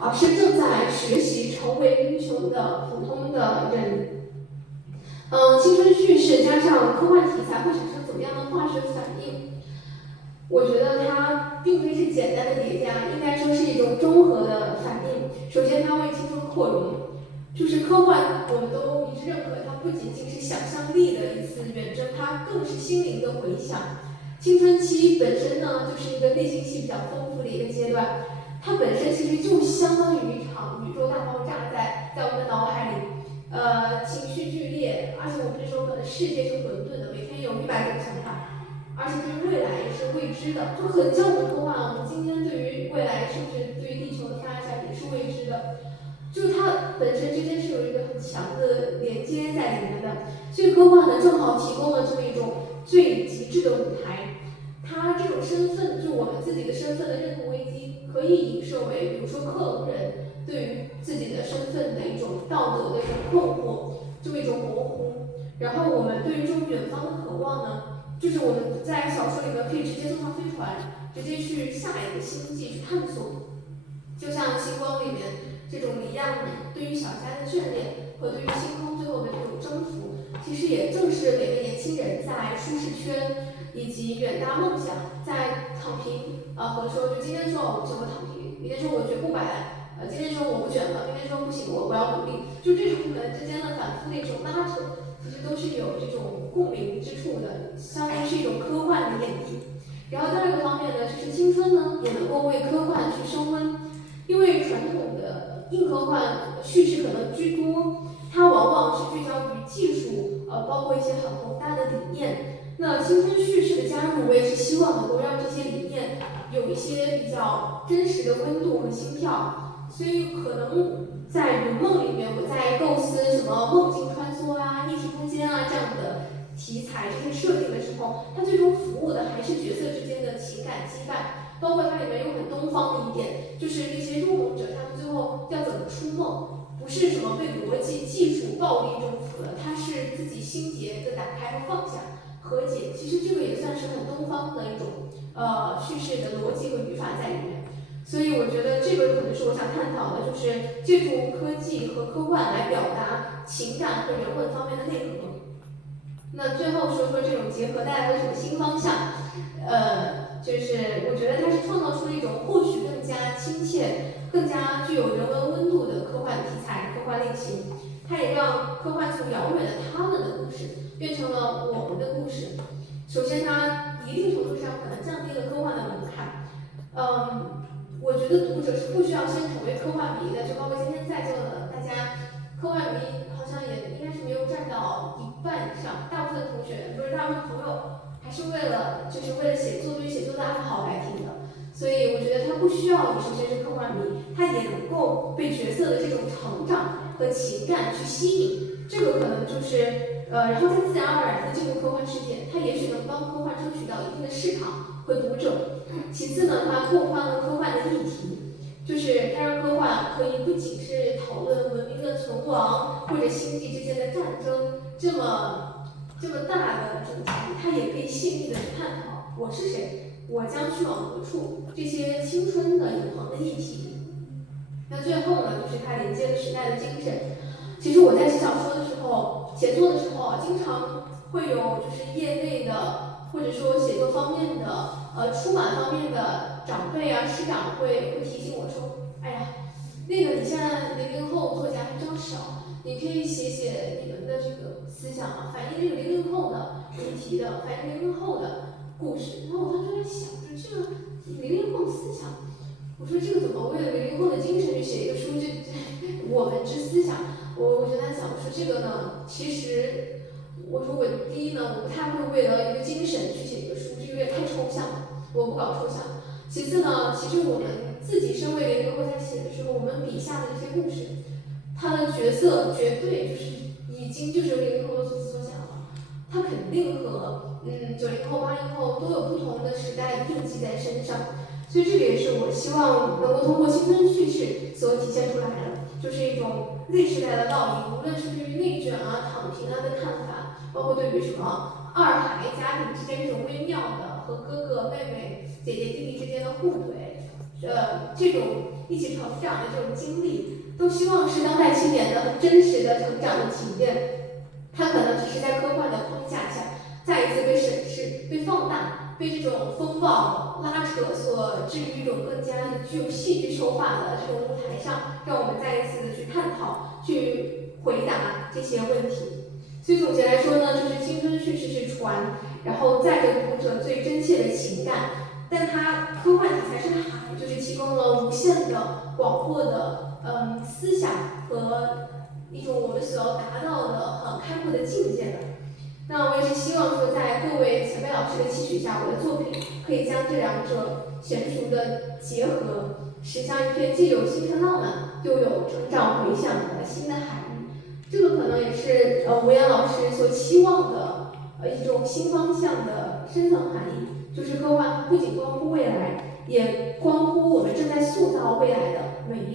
而是正在学习成为英雄的普通的人。青春叙事加上科幻题材会产生怎么样的化学反应？我觉得它并非是简单的叠加，应该说是一种综合的反应。首先，它为青春扩容，就是科幻，我们都一致认可，它不仅仅是想象力的一次远征，它更是心灵的回响。青春期本身呢，就是一个内心戏比较丰富的一个阶段，它本身其实就相当于一场宇宙大爆炸在我们的脑海里。情绪剧烈，而且我们这时候可能世界是混沌的，每天有100种想法，而且对于未来也是未知的，就很像我们科幻。我们今天对于未来，甚至对于地球的发展也是未知的，就是它本身之间是有一个很强的连接在里面的。所以科幻呢，正好提供了这么一种最极致的舞台。它这种身份，就我们自己的身份的认同危机，可以影射为，比如说克隆人对于自己的身份的一种道德的一种困惑，这么一种模糊。然后我们对于这种远方的渴望呢，就是我们在小说里面可以直接坐上飞船，直接去下一个星际去探索。就像星光里面这种一样，对于小家的眷恋和对于星空最后的这种征服，其实也正是每个年轻人在舒适圈以及远大梦想，在躺平或者说就今天说我就躺平，明天说我绝不摆烂，今天说我不卷了，明天说不行，我要努力，就这种人之间的反复的一种拉扯，其实都是有这种共鸣之处的，相当于是一种科幻的演绎。然后第二个方面呢，就是青春呢也能够为科幻去升温，因为传统的硬科幻叙事可能居多，它往往是聚焦于技术，包括一些很宏大的理念。那青春叙事的加入，我也是希望能够让这些理念有一些比较真实的温度和心跳。所以可能在云梦里面，我在构思什么梦境穿梭啊、异时空间啊这样的题材这些设定的时候，它最终服务的还是角色之间的情感羁绊，包括它里面有很东方的一点，就是那些入梦者他们最后要怎么出梦，不是什么被逻辑、技术、暴力征服了，它是自己心结的打开和放下。和解，其实这个也算是很东方的一种叙事的逻辑和语法在里面。所以我觉得这个可能是我想探讨的，就是借助科技和科幻来表达情感和人文方面的内核。那最后说说这种结合带来的什么新方向，就是我觉得它是创造出了一种或许更加亲切、更加具有人文温度的科幻题材、科幻类型。它也让科幻从遥远的他们的故事变成了我们的故事。首先，它一定程度上可能降低了科幻的门槛。我觉得读者是不需要先成为科幻迷的，就包括今天在座的大家，科幻迷好像也应该是没有占到1半以上。大部分同学不是大部分朋友，还是为了写作对于写作的爱好来听的。所以我觉得他不需要你首先是科幻迷，他也能够被角色的这种成长和情感去吸引。这个可能就是然后再自然而然的进入科幻世界，它也许能帮科幻争取到一定的市场和读者。其次呢，它拓宽了科幻的议题，就是它让科幻可以不仅是讨论文明的存亡或者星际之间的战争这么大的主题，它也可以细腻的去探讨我是谁，我将去往何处这些青春的永恒的议题。那最后呢，就是它连接了时代的精神。其实我在写小说的时候、写作的时候，经常会有就是业内的或者说写作方面的、出版方面的长辈啊、师长会提醒我说：“哎呀，那个你现在00后作家非常少，你可以写你们的这个思想啊，反映这个00后的议题的，反映00后的故事。”然后我当时在想，说这个00后思想。我说这个怎么为了00后的精神去写一个书？我们之思想，我就在想，我说这个呢，其实我说我第一呢，我不太会为了一个精神去写一个书，这个有点太抽象了，我不搞抽象。其次呢，其实我们自己身为00后在写的时候，我们笔下的这些故事，他的角色绝对就是已经就是由00后的所想了，他肯定和90后、80后都有不同的时代印记在身上。所以这个也是我希望能够通过青春叙事所体现出来的，就是一种Z时代的烙印，无论是对于内卷啊、躺平啊的看法，包括对于什么二孩家庭之间这种微妙的和哥哥妹妹、姐姐弟弟之间的互怼，这种一起成长的这种经历，都希望是当代青年的很真实的成长的体验。它可能只是在科幻的框架下再一次被审视、被放大、被这种风暴拉扯所置于一种更加具有戏剧手法的这种舞台上，让我们再一次的去探讨、去回答这些问题。所以总结来说呢，就是青春叙事是船，然后载着读者最真切的情感，但它科幻题材是海，就是提供了无限的广阔的思想和一种我们所要达到的很开阔的境界的。那我也是希望说，在各位前辈老师的期许下，我的作品可以将这两者娴熟的结合，驶向一片既有青春浪漫，又有成长回响的新的海域。这个可能也是吴岩老师所期望的一种新方向的深层含义，就是科幻不仅关乎未来，也关乎我们正在塑造未来的每一个。